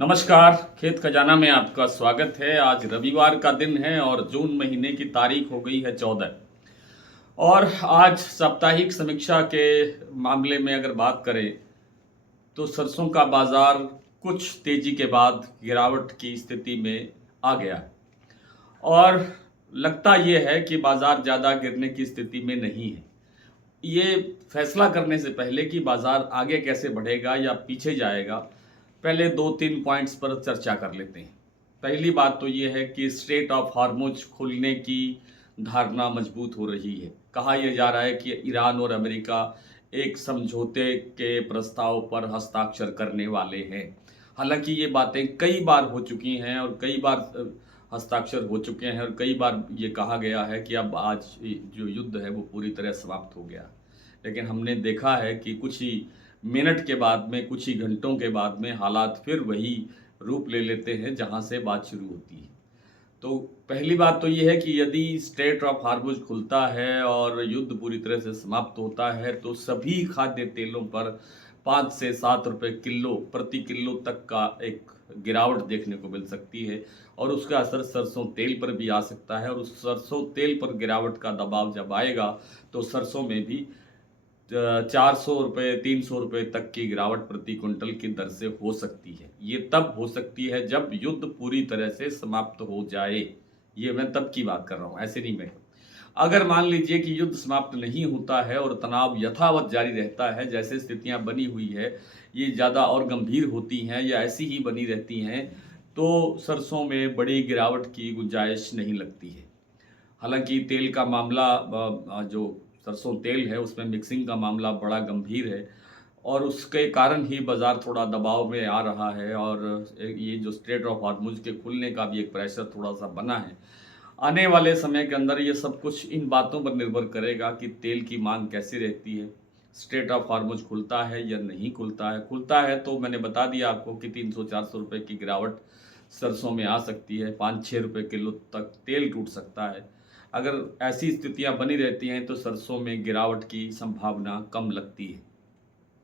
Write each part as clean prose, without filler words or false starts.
नमस्कार। खेत खजाना में आपका स्वागत है। आज रविवार का दिन है और जून महीने की तारीख हो गई है 14। और आज साप्ताहिक समीक्षा के मामले में अगर बात करें तो सरसों का बाजार कुछ तेजी के बाद गिरावट की स्थिति में आ गया है। और लगता ये है कि बाजार ज़्यादा गिरने की स्थिति में नहीं है। ये फैसला करने से पहले कि बाजार आगे कैसे बढ़ेगा या पीछे जाएगा, पहले 2-3 पॉइंट्स पर चर्चा कर लेते हैं। पहली बात तो ये है कि स्ट्रेट ऑफ हॉर्मुज खुलने की धारणा मजबूत हो रही है। कहा यह जा रहा है कि ईरान और अमेरिका एक समझौते के प्रस्ताव पर हस्ताक्षर करने वाले हैं। हालांकि ये बातें कई बार हो चुकी हैं और कई बार हस्ताक्षर हो चुके हैं और कई बार ये कहा गया है कि अब आज जो युद्ध है वो पूरी तरह समाप्त हो गया। लेकिन हमने देखा है कि कुछ ही मिनट के बाद में, कुछ ही घंटों के बाद में हालात फिर वही रूप ले लेते हैं जहां से बात शुरू होती है। तो पहली बात तो ये है कि यदि स्ट्रेट ऑफ हार्मुज खुलता है और युद्ध पूरी तरह से समाप्त होता है तो सभी खाद्य तेलों पर 5 से 7 रुपए किलो प्रति किलो तक का एक गिरावट देखने को मिल सकती है। और उसका असर सरसों तेल पर भी आ सकता है। और उस सरसों तेल पर गिरावट का दबाव जब आएगा तो सरसों में भी 400 रुपये 300 रुपये तक की गिरावट प्रति क्विंटल की दर से हो सकती है। ये तब हो सकती है जब युद्ध पूरी तरह से समाप्त हो जाए। ये मैं तब की बात कर रहा हूँ, ऐसे नहीं मैं। अगर मान लीजिए कि युद्ध समाप्त नहीं होता है और तनाव यथावत जारी रहता है, जैसे स्थितियां बनी हुई है, ये ज़्यादा और गंभीर होती हैं या ऐसी ही बनी रहती हैं, तो सरसों में बड़ी गिरावट की गुंजाइश नहीं लगती है। हालांकि तेल का मामला, जो सरसों तेल है उसमें मिक्सिंग का मामला बड़ा गंभीर है और उसके कारण ही बाज़ार थोड़ा दबाव में आ रहा है। और ये जो स्ट्रेट ऑफ हॉर्मुज के खुलने का भी एक प्रेशर थोड़ा सा बना है। आने वाले समय के अंदर ये सब कुछ इन बातों पर निर्भर करेगा कि तेल की मांग कैसी रहती है, स्ट्रेट ऑफ हॉर्मुज खुलता है या नहीं खुलता है। खुलता है तो मैंने बता दिया आपको कि 300-400 रुपये की गिरावट सरसों में आ सकती है, 5-6 रुपये किलो तक तेल टूट सकता है। अगर ऐसी स्थितियां बनी रहती हैं तो सरसों में गिरावट की संभावना कम लगती है।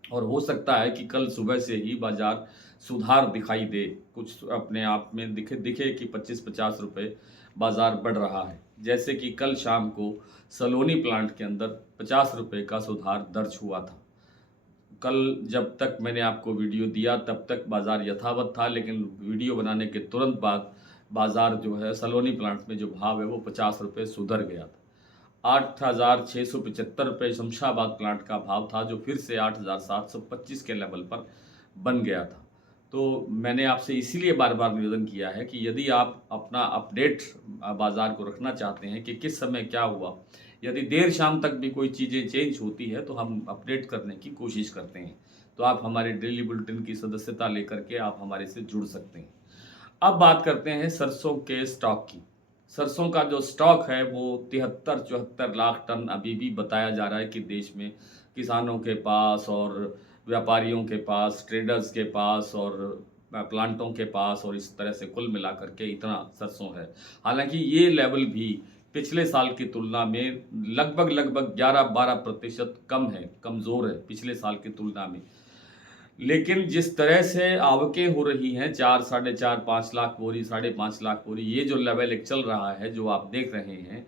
और हो सकता है कि कल सुबह से ही बाजार सुधार दिखाई दे, कुछ अपने आप में दिखे दिखे कि 25-50 रुपये बाजार बढ़ रहा है। जैसे कि कल शाम को सलोनी प्लांट के अंदर 50 रुपये का सुधार दर्ज हुआ था। कल जब तक मैंने आपको वीडियो दिया तब तक बाजार यथावत था, लेकिन वीडियो बनाने के तुरंत बाद बाजार जो है सलोनी प्लांट में जो भाव है वो 50 रुपये सुधर गया था। 8,675 रुपये शमशाबाद प्लांट का भाव था, जो फिर से 8,725 के लेवल पर बन गया था। तो मैंने आपसे इसीलिए बार बार निवेदन किया है कि यदि आप अपना अपडेट बाज़ार को रखना चाहते हैं कि किस समय क्या हुआ, यदि देर शाम तक भी कोई चीज़ें चेंज होती है तो हम अपडेट करने की कोशिश करते हैं। तो आप हमारे डेली बुलेटिन की सदस्यता लेकर के आप हमारे से जुड़ सकते हैं। अब बात करते हैं सरसों के स्टॉक की। सरसों का जो स्टॉक है वो 73-74 लाख टन अभी भी बताया जा रहा है कि देश में किसानों के पास और व्यापारियों के पास, ट्रेडर्स के पास और प्लांटों के पास, और इस तरह से कुल मिलाकर के इतना सरसों है। हालांकि ये लेवल भी पिछले साल की तुलना में लगभग 11-12% कम है, कमज़ोर है पिछले साल की तुलना में। लेकिन जिस तरह से आवकें हो रही हैं, 4, साढ़े 4, 5 लाख बोरी, 5.5 लाख बोरी, ये जो लेवल एक चल रहा है जो आप देख रहे हैं,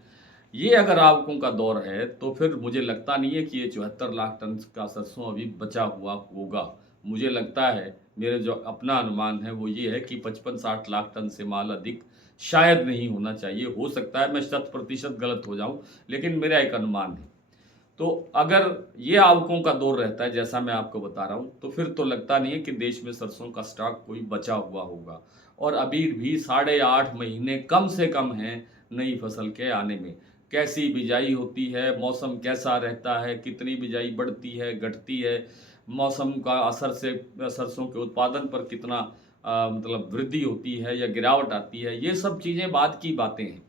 ये अगर आवकों का दौर है तो फिर मुझे लगता नहीं है कि ये 74 लाख टन का सरसों अभी बचा हुआ होगा। मुझे लगता है, मेरे जो अपना अनुमान है वो ये है कि 55-60 लाख टन से माल अधिक शायद नहीं होना चाहिए। हो सकता है मैं 100% गलत हो जाऊं, लेकिन मेरा एक अनुमान है। तो अगर ये आवकों का दौर रहता है जैसा मैं आपको बता रहा हूँ, तो फिर तो लगता नहीं है कि देश में सरसों का स्टॉक कोई बचा हुआ होगा। और अभी भी 8.5 महीने कम से कम हैं नई फसल के आने में। कैसी बिजाई होती है, मौसम कैसा रहता है, कितनी बिजाई बढ़ती है, घटती है, मौसम का असर से सरसों के उत्पादन पर कितना मतलब वृद्धि होती है या गिरावट आती है, ये सब चीज़ें बाद की बातें हैं।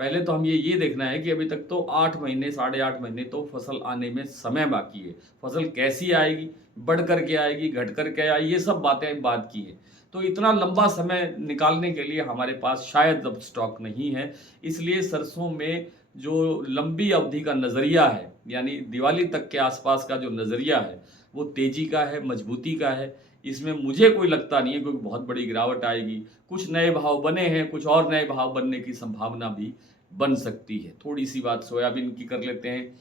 पहले तो हम ये देखना है कि अभी तक तो 8 महीने, 8.5 महीने तो फसल आने में समय बाकी है। फसल कैसी आएगी, बढ़ कर के आएगी, घट कर के आएगी, ये सब बातें बात की है। तो इतना लंबा समय निकालने के लिए हमारे पास शायद अब स्टॉक नहीं है। इसलिए सरसों में जो लंबी अवधि का नज़रिया है, यानी दिवाली तक के आसपास का जो नज़रिया है, वो तेज़ी का है, मजबूती का है। इसमें मुझे कोई लगता नहीं है कोई बहुत बड़ी गिरावट आएगी। कुछ नए भाव बने हैं, कुछ और नए भाव बनने की संभावना भी बन सकती है। थोड़ी सी बात सोयाबीन की कर लेते हैं।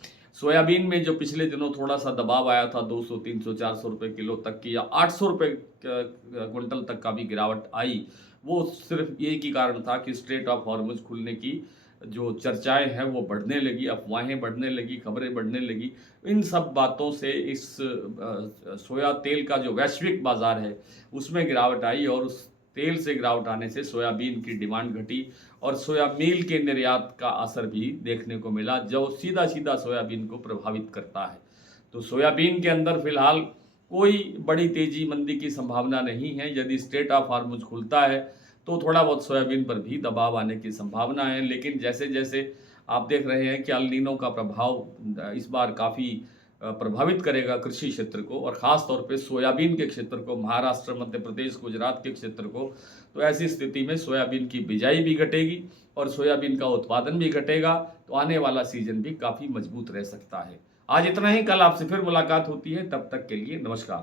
सोयाबीन में जो पिछले दिनों थोड़ा सा दबाव आया था 200, 300, 400 रुपये किलो तक की, या 800 रुपये क्विंटल तक का भी गिरावट आई, वो सिर्फ एक ही कारण था कि स्ट्रेट ऑफ हॉर्मुज खुलने की जो चर्चाएं हैं वो बढ़ने लगी, अफवाहें बढ़ने लगी, खबरें बढ़ने लगी। इन सब बातों से इस सोया तेल का जो वैश्विक बाजार है उसमें गिरावट आई, और उस तेल से गिरावट आने से सोयाबीन की डिमांड घटी और सोया मील के निर्यात का असर भी देखने को मिला, जो सीधा सीधा सोयाबीन को प्रभावित करता है। तो सोयाबीन के अंदर फिलहाल कोई बड़ी तेजी मंदी की संभावना नहीं है। यदि स्ट्रेट ऑफ हॉर्मुज खुलता है तो थोड़ा बहुत सोयाबीन पर भी दबाव आने की संभावना है, लेकिन जैसे जैसे आप देख रहे हैं कि अल नीनो का प्रभाव इस बार काफ़ी प्रभावित करेगा कृषि क्षेत्र को, और ख़ास तौर पे सोयाबीन के क्षेत्र को, महाराष्ट्र, मध्य प्रदेश, गुजरात के क्षेत्र को। तो ऐसी स्थिति में सोयाबीन की बिजाई भी घटेगी और सोयाबीन का उत्पादन भी घटेगा, तो आने वाला सीजन भी काफ़ी मजबूत रह सकता है। आज इतना ही, कल आपसे फिर मुलाकात होती है, तब तक के लिए नमस्कार।